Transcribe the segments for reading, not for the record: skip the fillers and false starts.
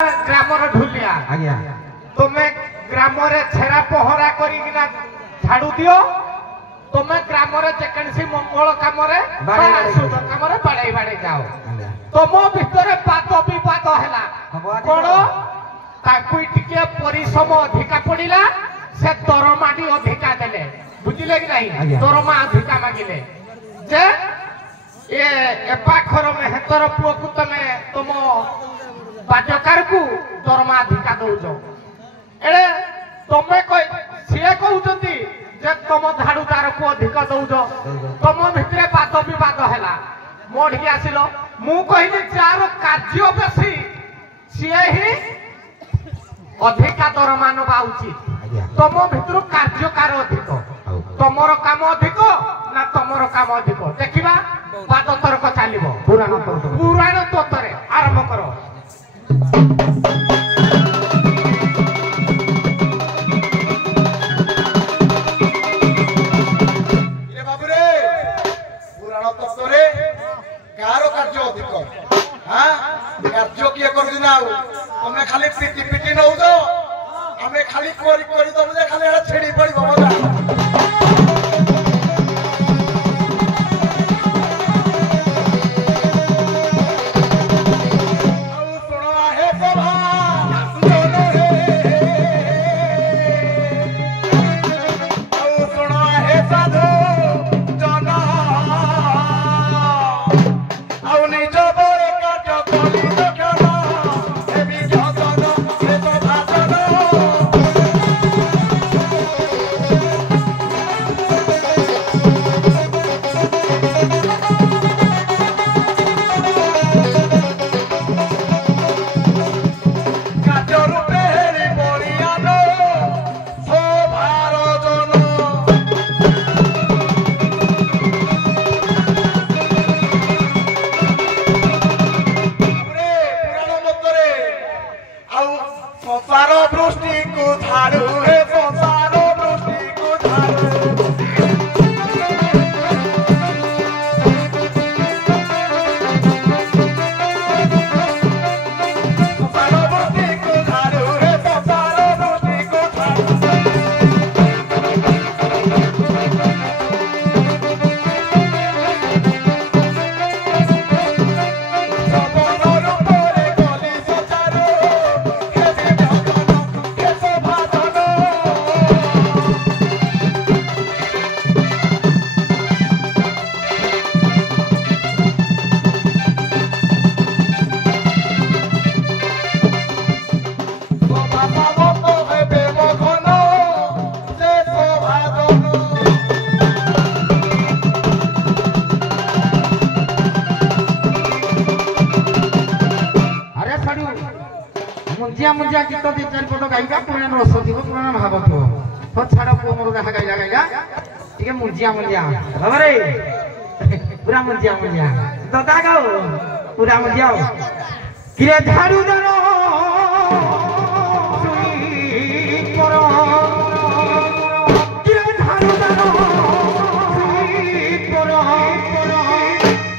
grammar ढुलिया आज्ञा तुम्हें grammar छेरा पहरा करिकिना झाड़ू दियो तुम्हें ग्रामर जेकौसी मंगल कम कम बाड़े बाड़े जाओ तुम भितर पाद विवाद है कौन ताकू टिके परिश्रम अधिका पड़ा से दरमा अधिका देले बुझिले कि नहीं दरमा अधिका मागिले जे ए पाखर मेहतर पुओ को तमे तुम बाजकार को दरमा अधिका दौच एड़े तुम सी कहते जे तुम झाड़ूदार को अधिक दौच तुम भितर पाद विवाद है मोढ़ी आसिल मु कहली जार कार्य बेसी सी ही अधिका दरमा नवा उचित तुम भितर कार्यकार अधिक तुमर काम अधिक ना तुमर काम अधिक देखा बाद तर्क चलो पुराण तत्व आरंभ कर कार्य किए कर तुम खाली पिटी पिटी नौ आम खाली करदबु खाली छेड़ी पड़ मुंजिया गीत दी चार पट गाइबा पुराण रस थी पुराण भाव थो तो छाड़ पु मोर जहाँ गाइला गाइला टे मुंजिया बाबा रे पूरा मुंजिया दादा गाओ पूरा मुंजिया किरे झाड़ू दरो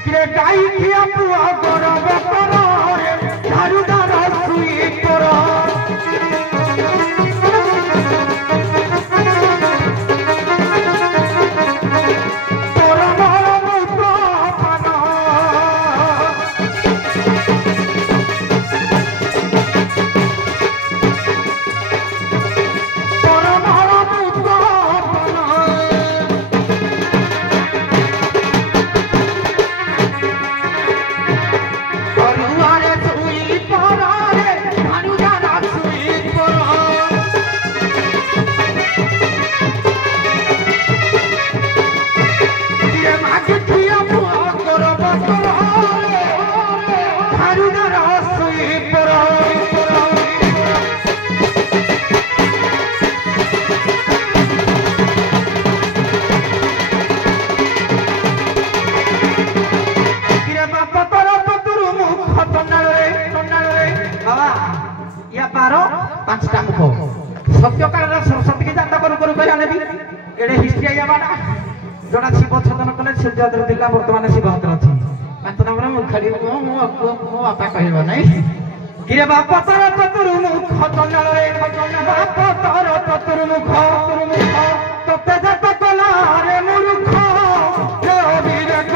किरे गाई खिया पुआ गरब कर झाड़ू सत्यकार सरस्वती की जाता करू एडे हिस्ट्री आया जोड़ा शिव छदन कले सूर्योदय दिला वर्तमान शिव हाथ अच्छी नाम मुखाड़ी मो बापा कह नहीं কিরে বাপ তোর চতুর্মুখ তন্ডালে বাপ তোর চতুর্মুখ তোতে যত কলা রে মূর্খ রে বিবেক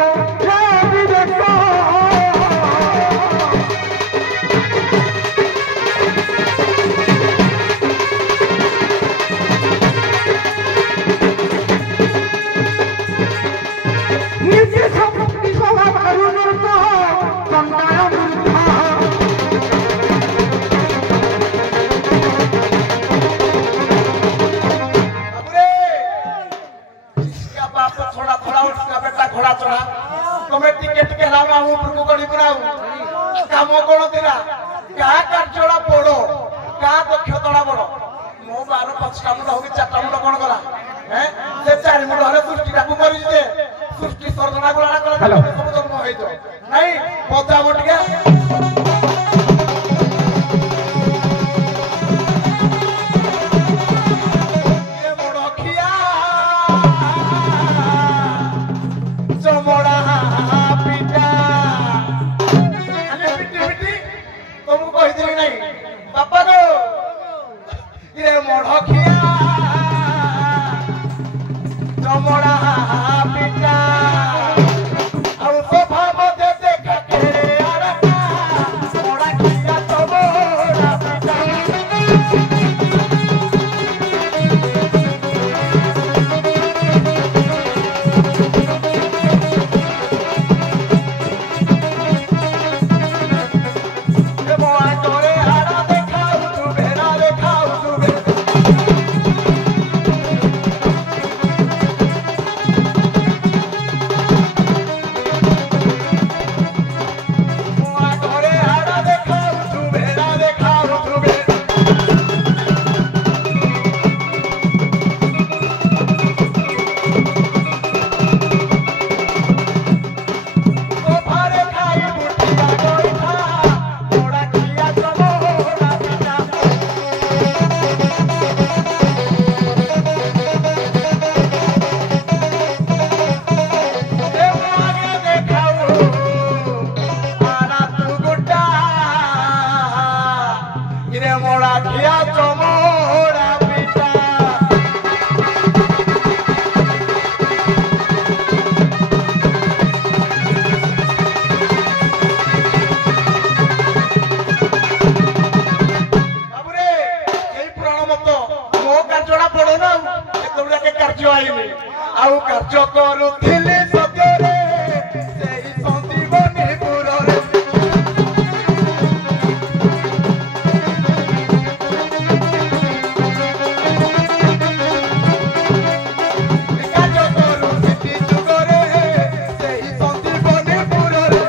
নিজে শক্তি স্বভাব অরুণর্ক তন্ডাল মূর্খ ଘୋଡ଼ା ଚଢା ତମେ ଟିକେ ଟିକେ ହେଲା ଉପରକୁ ଗଢି ପୁରାଉ କାମ କଣ ଥିଲା କାହା କାର୍ଯ୍ୟଟା ବଡ କାହା ଦକ୍ଷତାଟା ବଡ ମୋ 12-5ଟା ମୁଣ୍ଡ ହଉ କି 4ଟା ମୁଣ୍ଡ କଣ କଲା ସେ 4 ମୁଣ୍ଡ ହେଲେ ସୃଷ୍ଟିଟାକୁ କରିଛି ଯେ ସୃଷ୍ଟି ସର୍ଜନା ଗୁଳାଟା କଲା ସବୁ ଜନ୍ମ ହେଇଥିବ ନାଇଁ ବଜାବ ଟିକେ ଆଉ କାର୍ଯ୍ୟ କରୁଥିଲେ ସତ୍ୟରେ ସେଇ ସନ୍ଦୀବନୀ ପୁରରେ କାର୍ଯ୍ୟ କରୁଥିଲି ଯୁଗରେ ସେଇ ସନ୍ଦୀବନୀ ପୁରରେ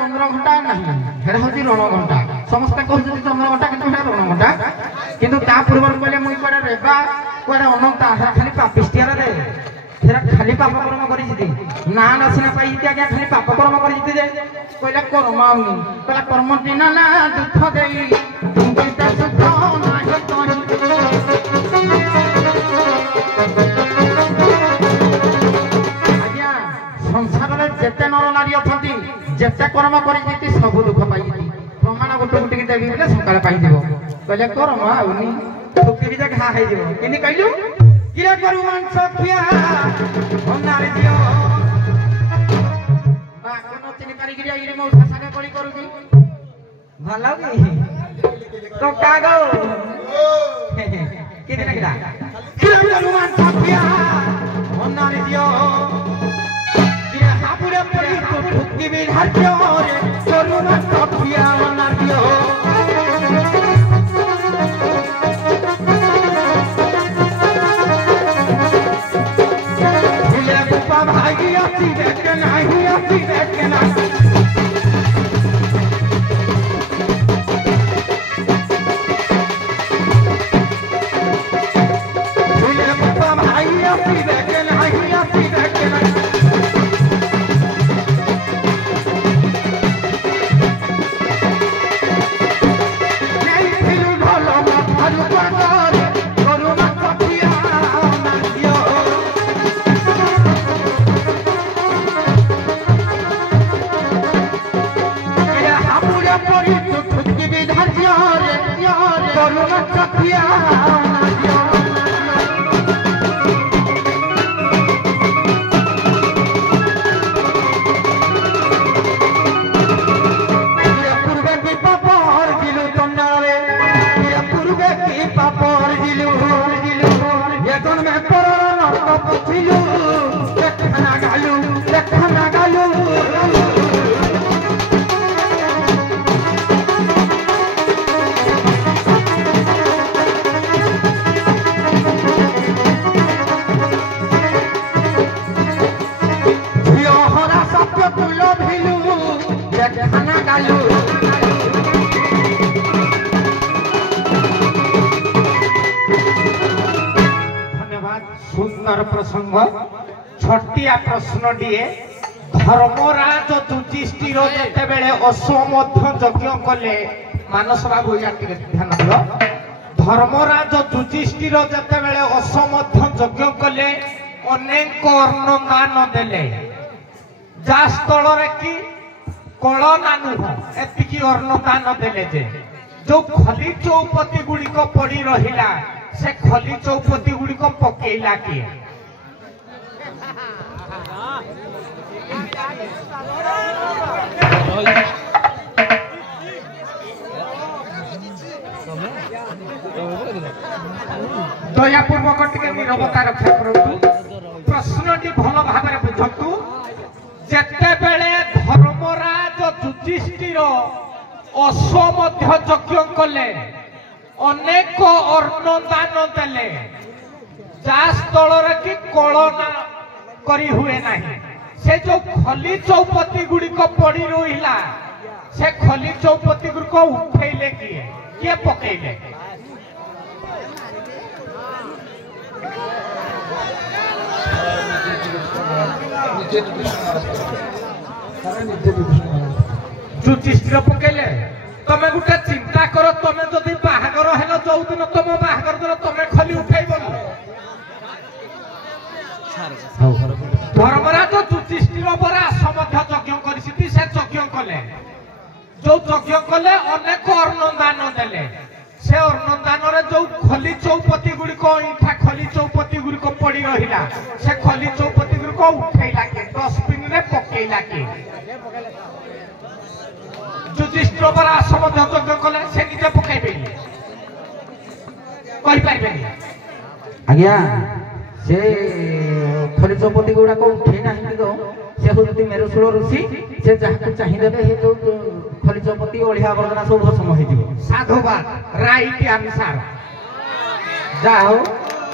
चंद्रघंटा नहीं रणघंटा समस्ते कहते चंद्रघंटा कि रणघंटा किंतु पूर्व कहले मुई कड़े रेबा कड़े अनंता खाली पापिष्टियार दे खाली पाप कर्म कर ना नसीना पाई आज्ञा खाली पाप कर्म कर कहला कर्म आउनी कहला कर्म दिन ना दुख दे संसार जेते नर नारी अच्छा जेते कर्म कर सब दुख पाई प्रमाण गोटे गोटे देवी बोले सकाल पाई कहले कर्म आउनी थुकी भी घा है कि कहलु किरा करू मांस खिया नारी दियो बा कोन चिनी कारीगिरी आइरे मो सागे पड़ी करू की भला की तो कागो कितना किला किला रुमान छापिया ओनारी दियो ये हापुरे पड़ी तो ठुकी भी धार्यो रे रुमान छापिया ओनारी दियो भूले बुपा भाई आती देखना ही आती देखना सुंदर प्रसंग छटिया प्रश्न दिए धर्मराज युधिष्ठिर जेते बेले अश्वमेध यज्ञ कले मानस बाबू या ध्यान दियो धर्मराज युधिष्ठिर जेते बेले अश्वमेध यज्ञ कले अनेक अन्नदान देले जा स्थल रे कि कलना नुह एतिकी अन्नदान देले जे जो खली चौपती गुड़िक पड़ी रहिला से खली चौपती गुड़िक पकेला किए दयापूर्वक टिके निरवता रक्षा करतु प्रश्नटी भल भाव बुझतु जेते बेले धर्मराज युधिष्ठिर अश्वमेध यज्ञ कले अनेक अन्नदान देले जा स्थल कि कलना करी हुए नहीं से जो खली चौपती गुड़िक पड़ी रहिला से खली चौपती गुड़िक उठेले किए किए पकेले युधिष्ठिर पकेले तमे गुटे चिंता करो तमे जदि बाहागर हेलो जो दिन तुम बाहागर दिन तमे खली उठेइबो धर्मराज युधिष्ठिर परा अश्वमेध यज्ञ करिसिति से यज्ञ कले जो यज्ञ कले अनेक अन्नदान देले से अन्नदान रे जो खली चौपती गुड़िक इठा खली चौपती गुड़िक पड़ी रहिला से खली चौपती गुड़िक उठेइला के डस्टबिन रे पकेइला के युधिष्ठिर परा अश्वमेध यज्ञ कले से निजे पकाइबे कहि पाइबेनी आज्ञा से खली चौपती गुड़ा को उठे नहीं तो से होती मेरुशूल ऋषि से जहाँ चाहिए देवे हे जो खली चौपती ओढ़िया आवर्जना सब भस्म हो जिवो साधुवाद राइट आंसर जाओ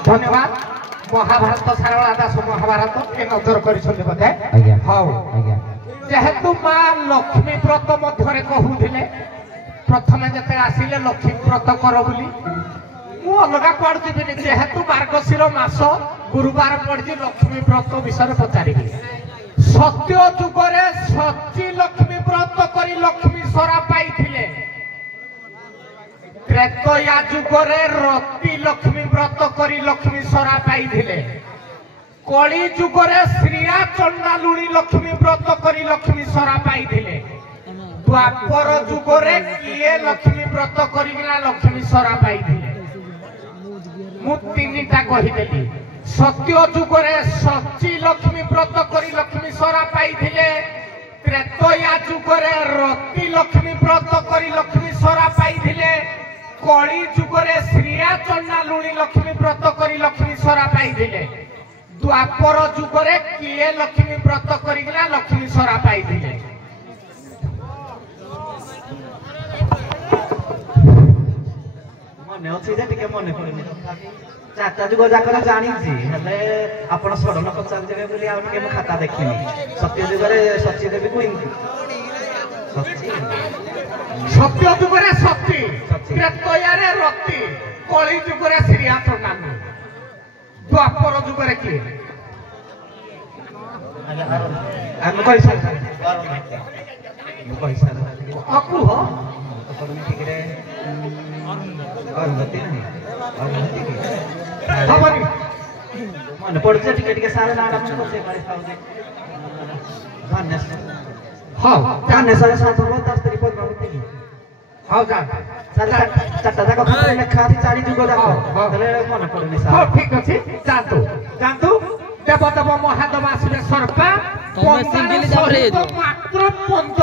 धन्यवाद महाभारत सारला दास महाभारत के नजर करिसते बते आज्ञा हाउ आज्ञा जेहेतु मां लक्ष्मी व्रत मध्यरे कहूथिले प्रथमे जते आसिले लक्ष्मी व्रत करो बोली मु अलगा पड़ जीविनी जेहेतु मार्गशीर मास गुरुवार पड़ी लक्ष्मी व्रत विषय पचारिबी सत्य जुगरे सच्ची लक्ष्मी व्रत करी लक्ष्मी सरा पाइथिले त्रेतया जुगरे रति लक्ष्मी व्रत करी लक्ष्मी सरा पाइथिले कली जुगरे श्रीया चंडालुणी लक्ष्मी व्रत करी लक्ष्मी सरा पाइथिले द्वापर जुगरे किए लक्ष्मी व्रत करिना लक्ष्मी सरा पाइथिले मु तीनिटा कहिदेली सत्य जुगरे सच्ची लक्ष्मी व्रत करी लक्ष्मी सरा पाइथिले त्रेतया जुगरे रति लक्ष्मी व्रत करी लक्ष्मी सरा पाइथिले कली जुगरे श्रिया चन्ना लुणी लक्ष्मी व्रत करी लक्ष्मी सरा पाइथिले द्वापर जुगरे किए लक्ष्मी व्रत करिना लक्ष्मी सरा पाइथिले मने अछि जे टिके मने पड़ेनि चारटा जुग जाकर जानिछि हेले आपण सडन पचार देबे बोली आ टिके म खाता देखिनि सत्य जुगरे सच्ची देबी को सत्य जुगरे सती त्रेतयारे रति कली जुगरे श्रिया चन्ना द्वापर जुगरे किए हम पैसा पैसा अकु हो टिके अरुंधति नहीं अरुंधति की खबरी मन पड़ছে टिके टिके सारे नाम करते गाड़ी खाओगे धन्य हां धन्य सारे साथ हो 10 तारीख पर होती की हां जा सारे चारटा जाक खाते लेखा थी 4 जुग जाक तले मन पड़नी हां सारे ठीक अछि जानतु देव देव महादेव आसीबे सर्पा तमे सिंगल जाबरे मात्र 15